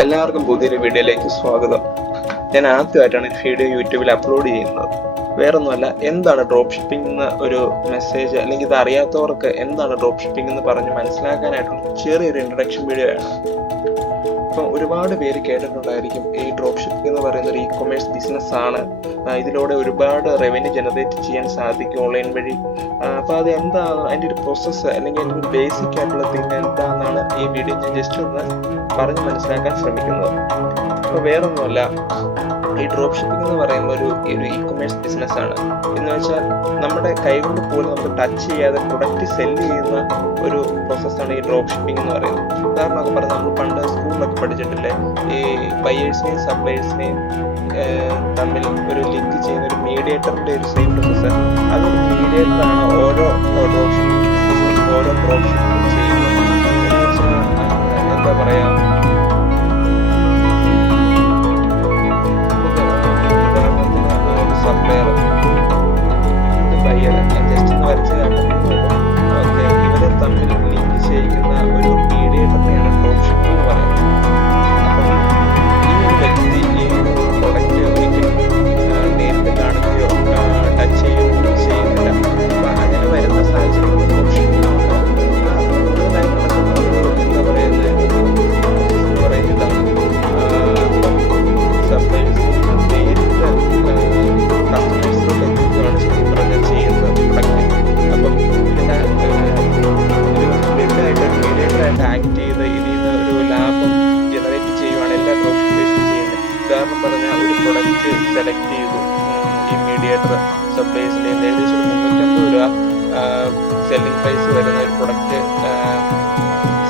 എല്ലാവർക്കും പുതിയൊരു വീഡിയോയിലേക്ക് സ്വാഗതം. ഞാൻ ആദ്യമായിട്ടാണ് ഈ വീഡിയോ യൂട്യൂബിൽ അപ്ലോഡ് ചെയ്യുന്നത്. വേറൊന്നുമല്ല, എന്താണ് ഡ്രോപ്പ് ഷിപ്പിംഗ് എന്ന ഒരു മെസ്സേജ് അല്ലെങ്കിൽ ഇത് അറിയാത്തവർക്ക് എന്താണ് ഡ്രോപ്പ് ഷിപ്പിംഗ് എന്ന് പറഞ്ഞ് മനസ്സിലാക്കാനായിട്ടുള്ള ചെറിയൊരു ഇൻട്രഡക്ഷൻ വീഡിയോ ആണ്. ഇപ്പം ഒരുപാട് പേര് കേട്ടിട്ടുണ്ടായിരിക്കും ഈ ഡ്രോപ്പ് ഷിപ്പിംഗ് എന്ന് പറയുന്ന ഒരു ഇ-കൊമേഴ്സ് ബിസിനസ് ആണ്, ഇതിലൂടെ ഒരുപാട് റവന്യൂ ജനറേറ്റ് ചെയ്യാൻ സാധിക്കും ഓൺലൈൻ വഴി. അപ്പോൾ അത് എന്താണ് അതിൻ്റെ ഒരു പ്രോസസ്സ് അല്ലെങ്കിൽ അതിൻ്റെ ഒരു ബേസിക് ആയിട്ടുള്ള തിങ് എന്താണെന്നാണ് ഈ വീഡിയോ ഞാൻ ജസ്റ്റ് ഒന്ന് പറഞ്ഞ് മനസ്സിലാക്കാൻ ശ്രമിക്കുന്നത്. അപ്പോൾ വേറൊന്നുമല്ല, ഈ ഡ്രോപ്പ് ഷിപ്പിംഗ് എന്ന് പറയുന്ന ഒരു ഇ-കൊമേഴ്സ് ബിസിനസ് ആണ്. എന്ന് വെച്ചാൽ നമ്മുടെ കൈകൊണ്ട് പോലും നമുക്ക് ടച്ച് ചെയ്യാതെ പ്രൊഡക്റ്റ് സെല്ല് ചെയ്യുന്ന ഒരു പ്രോസസ്സാണ് ഈ ഡ്രോപ്പ് ഷിപ്പിംഗ് എന്ന് പറയുന്നത്. ഉദാഹരണമൊക്കെ പറഞ്ഞാൽ നമ്മൾ പണ്ട് സ്കൂളിലൊക്കെ പഠിച്ചിട്ടില്ലേ, ഈ ബയേഴ്സിനെയും സപ്ലയേഴ്സിനെയും തമ്മിൽ ഒരു ലിങ്ക് ചെയ്യുന്ന ഒരു മീഡിയേറ്ററിൻ്റെ ഒരു സെയിം പ്രോസസ്സ്. അതൊരു മീഡിയേറ്ററാണ് ഓരോ ഡ്രോപ്പ് ഷിപ്പിംഗ് ചെയ്യുന്നത്. എന്ന് വെച്ചാൽ എന്താ പറയുക, സപ്ലയർ ബയർ ജസ്റ്റ് ഒന്ന് വരച്ച് കാട്ടുന്നത്. ഓക്കെ, ഇവരെ തമ്മിൽ ലിങ്ക് ചെയ്യിക്കുന്ന ഒരു മീഡിയേറ്ററിനെയാണ് ഡ്രോപ്പ് ഷിപ്പിംഗ് എന്ന് പറയുന്നത്. അപ്പം ഈ ഒരു വ്യക്തി ഈ ഒരു പ്രൊഡക്റ്റ് ഒരിക്കലും നേരിട്ട് കാണുകയോ ടച്ച് ചെയ്യുകയോ ചെയ്യുന്നില്ല. അപ്പം അങ്ങനെ വരുന്ന സാഹചര്യത്തിൽ ഡ്രോപ്പ് ഷിപ്പിംഗ് കൂടുതലായി നടക്കുന്ന ഒരു എന്താ പറയുന്നത് എന്ന് പറയുന്നതാണ്. സപ്ലൈസ് നേരിട്ട് കസ്റ്റമേഴ്സിലോട്ട് എത്തിക്കുകയാണ് ശരിക്കും പറഞ്ഞാൽ ചെയ്യുന്നത് പ്രൊഡക്റ്റ്. അപ്പം ഇതിൻ്റെ ഒരു മീഡിയേറ്ററായിട്ട് ആക്ട് ചെയ്ത് ഇതിൽ നിന്ന് ഒരു ലാഭം ജനറേറ്റ് ചെയ്യുവാണ് എല്ലാ ഡ്രോപ്പ് ഷിപ്പേഴ്സും ചെയ്യുന്നത്. ഉദാഹരണം പറഞ്ഞാൽ ഒരു പ്രൊഡക്റ്റ് സെലക്ട് ചെയ്തു ഈ മീഡിയേറ്റർ സപ്ലൈസിൽ നിന്ന് ഏകദേശം ഒരു 350 രൂപ സെല്ലിംഗ് പ്രൈസ് വരുന്ന ഒരു പ്രൊഡക്റ്റ്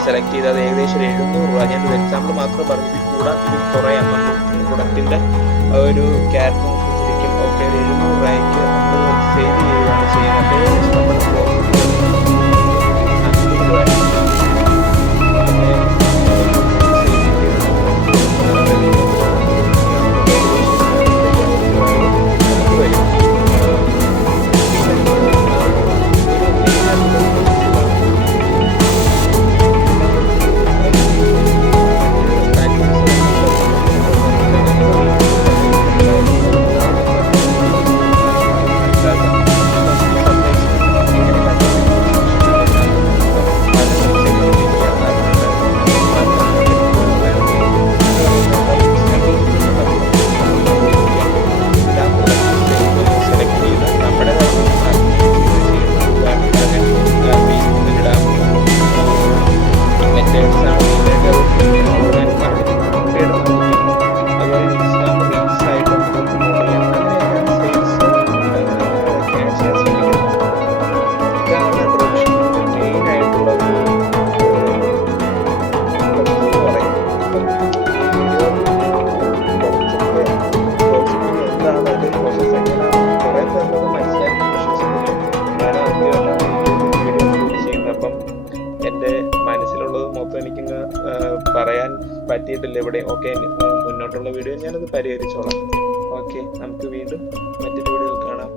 സെലക്ട് ചെയ്ത് അത് ഏകദേശം ഒരു 700 രൂപ, ഞാനൊരു എക്സാമ്പിൾ മാത്രമേ പറഞ്ഞു, ഇതിൽ കൂടാൻ ഇതിൽ കുറയാം. നമ്മൾ പ്രൊഡക്റ്റിൻ്റെ ഒരു ക്യാരക്ടർ അനുസരിച്ചിരിക്കും. ഓക്കെ, ഒരു 700 രൂപയ്ക്ക് നമ്മൾ സെയിൽ ചെയ്യുകയാണ് ചെയ്യുന്നത്. ഏകദേശം നമ്മുടെ പ്രോഫിറ്റ് 50 രൂപ. എൻ്റെ മനസ്സിലുള്ളത് മൊത്തം എനിക്കിന്ന് പറയാൻ പറ്റിയിട്ടില്ല ഇവിടെ. ഓക്കെ, മുന്നോട്ടുള്ള വീഡിയോ ഞാനത് പരിഹരിച്ചോളാം. ഓക്കെ, നമുക്ക് വീണ്ടും മറ്റൊരു വീഡിയോയിൽ കാണാം.